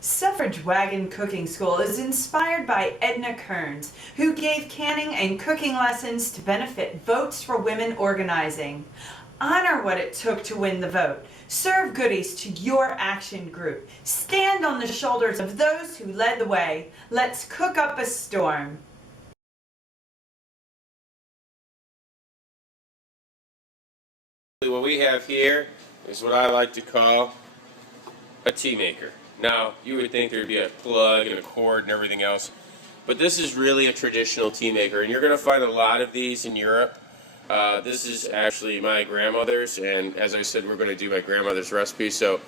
Suffrage Wagon Cooking School is inspired by Edna Kearns, who gave canning and cooking lessons to benefit Votes for Women organizing. Honor what it took to win the vote. Serve goodies to your action group. Stand on the shoulders of those who led the way. Let's cook up a storm. What we have here is what I like to call a tea maker. Now, you would think there'd be a plug and a cord and everything else, but this is really a traditional tea maker, and you're going to find a lot of these in Europe. This is actually my grandmother's, and as I said, we're going to do my grandmother's recipe, so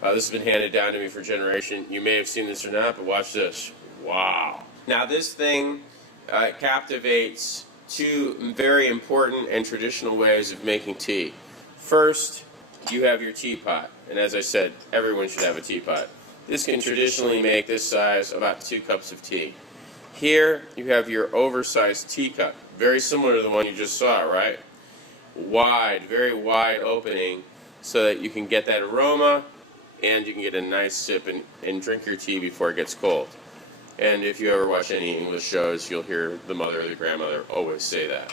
this has been handed down to me for generations. You may have seen this or not, but watch this. Wow. Now, this thing captivates two very important and traditional ways of making tea. First, you have your teapot, and as I said, everyone should have a teapot. This can traditionally make this size about 2 cups of tea. Here, you have your oversized teacup, very similar to the one you just saw, right? Wide, very wide opening so that you can get that aroma and you can get a nice sip and drink your tea before it gets cold. And if you ever watch any English shows, you'll hear the mother or the grandmother always say that.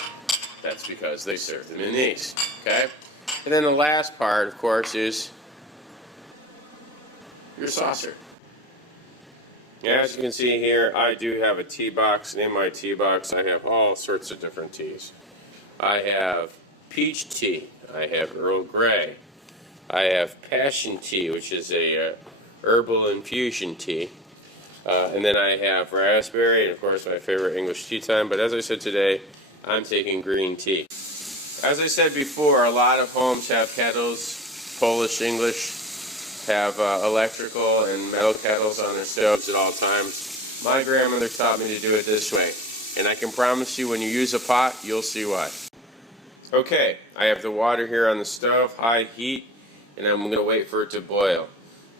That's because they serve them in these, okay? And then the last part, of course, is your saucer. As you can see here, I do have a tea box, and in my tea box I have all sorts of different teas. I have peach tea, I have Earl Grey, I have passion tea, which is a herbal infusion tea, and then I have raspberry, and of course my favorite English tea time, but as I said today, I'm taking green tea. As I said before, a lot of homes have kettles, Polish, English, have electrical and metal kettles on their stoves at all times. My grandmother taught me to do it this way, and I can promise you when you use a pot, you'll see why. Okay, I have the water here on the stove, high heat, and I'm going to wait for it to boil.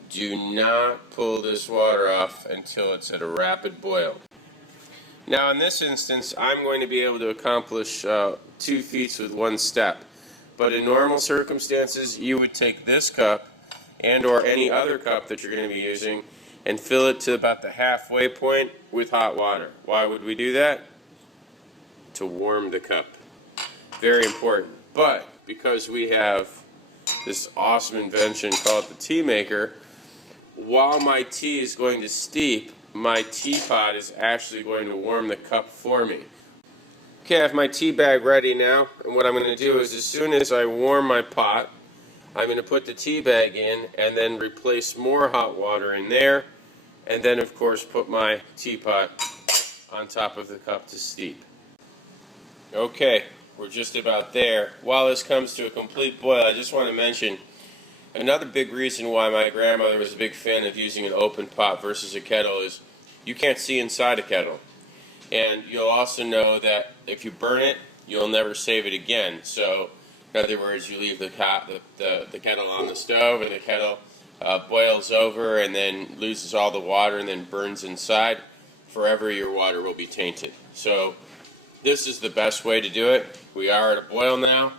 Do not pull this water off until it's at a rapid boil. Now in this instance, I'm going to be able to accomplish 2 feats with 1 step. But in normal circumstances, you would take this cup and or any other cup that you're going to be using and fill it to about the halfway point with hot water. Why would we do that? To warm the cup. Very important. But because we have this awesome invention called the tea maker, while my tea is going to steep, my teapot is actually going to warm the cup for me. Okay, I have my tea bag ready now, and what I'm going to do is as soon as I warm my pot, I'm going to put the tea bag in and then replace more hot water in there, and then of course put my teapot on top of the cup to steep. Okay, we're just about there. While this comes to a complete boil, I just want to mention another big reason why my grandmother was a big fan of using an open pot versus a kettle is you can't see inside a kettle. And you'll also know that if you burn it, you'll never save it again. So, in other words, you leave the kettle on the stove and the kettle boils over and then loses all the water and then burns inside. Forever your water will be tainted. So, this is the best way to do it. We are at a boil now,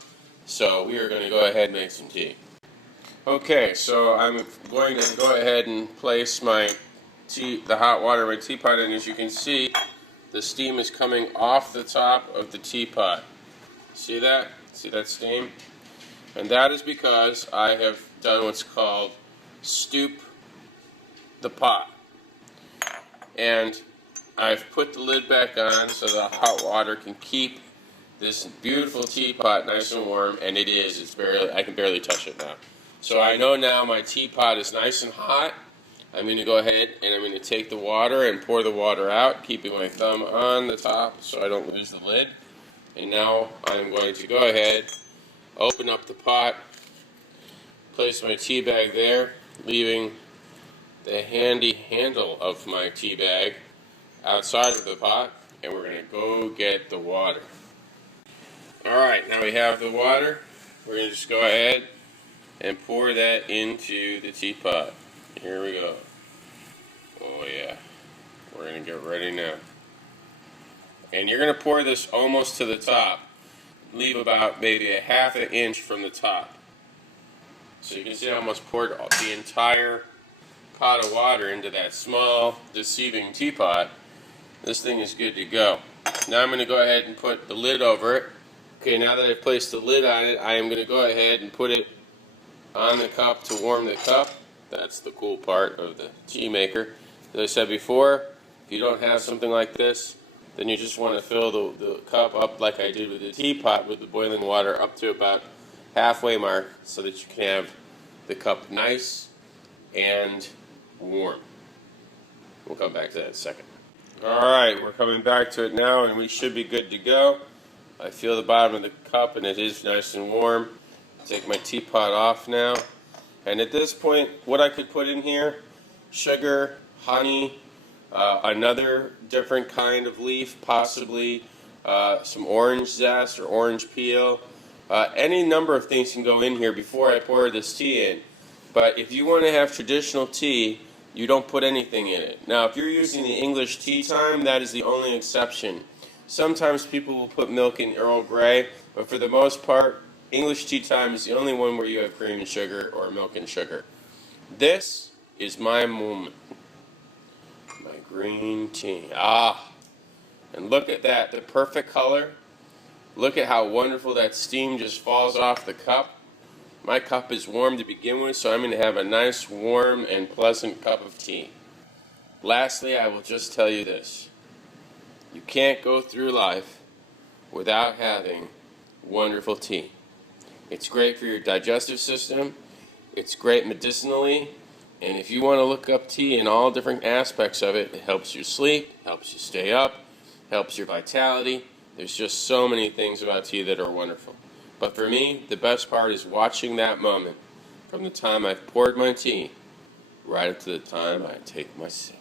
so we are going to go ahead and make some tea. Okay, so I'm going to go ahead and place the hot water in my teapot, and as you can see, the steam is coming off the top of the teapot. See that? See that steam? And that is because I have done what's called stoop the pot. And I've put the lid back on so the hot water can keep this beautiful teapot nice and warm, and it is. I can barely touch it now. So I know now my teapot is nice and hot. I'm going to go ahead and I'm going to take the water and pour the water out, keeping my thumb on the top so I don't lose the lid. And now I'm going to go ahead, open up the pot, place my tea bag there, leaving the handy handle of my tea bag outside of the pot, and we're going to go get the water. Alright, now we have the water. We're going to just go ahead and pour that into the teapot. Here we go. Oh yeah, we're going to get ready now. And you're going to pour this almost to the top. Leave about maybe a half an inch from the top. So you can see I almost poured the entire pot of water into that small, deceiving teapot, this thing is good to go. Now I'm going to go ahead and put the lid over it. Okay, now that I've placed the lid on it, I am going to go ahead and put it on the cup to warm the cup. That's the cool part of the tea maker. As I said before, if you don't have something like this, then you just want to fill the cup up like I did with the teapot with the boiling water up to about halfway mark so that you can have the cup nice and warm. We'll come back to that in a second. Alright, we're coming back to it now and we should be good to go. I feel the bottom of the cup and it is nice and warm. Take my teapot off now. And at this point, what I could put in here, sugar, honey, another different kind of leaf, possibly some orange zest or orange peel. Any number of things can go in here before I pour this tea in. But if you want to have traditional tea, you don't put anything in it. Now, if you're using the English tea time, that is the only exception. Sometimes people will put milk in Earl Grey, but for the most part, English tea time is the only one where you have cream and sugar or milk and sugar. This is my moment. My green tea. Ah! And look at that, the perfect color. Look at how wonderful that steam just falls off the cup. My cup is warm to begin with, so I'm going to have a nice, warm, and pleasant cup of tea. Lastly, I will just tell you this. You can't go through life without having wonderful tea. It's great for your digestive system. It's great medicinally. And if you want to look up tea in all different aspects of it, it helps you sleep, helps you stay up, helps your vitality. There's just so many things about tea that are wonderful. But for me, the best part is watching that moment from the time I've poured my tea right up to the time I take my sip.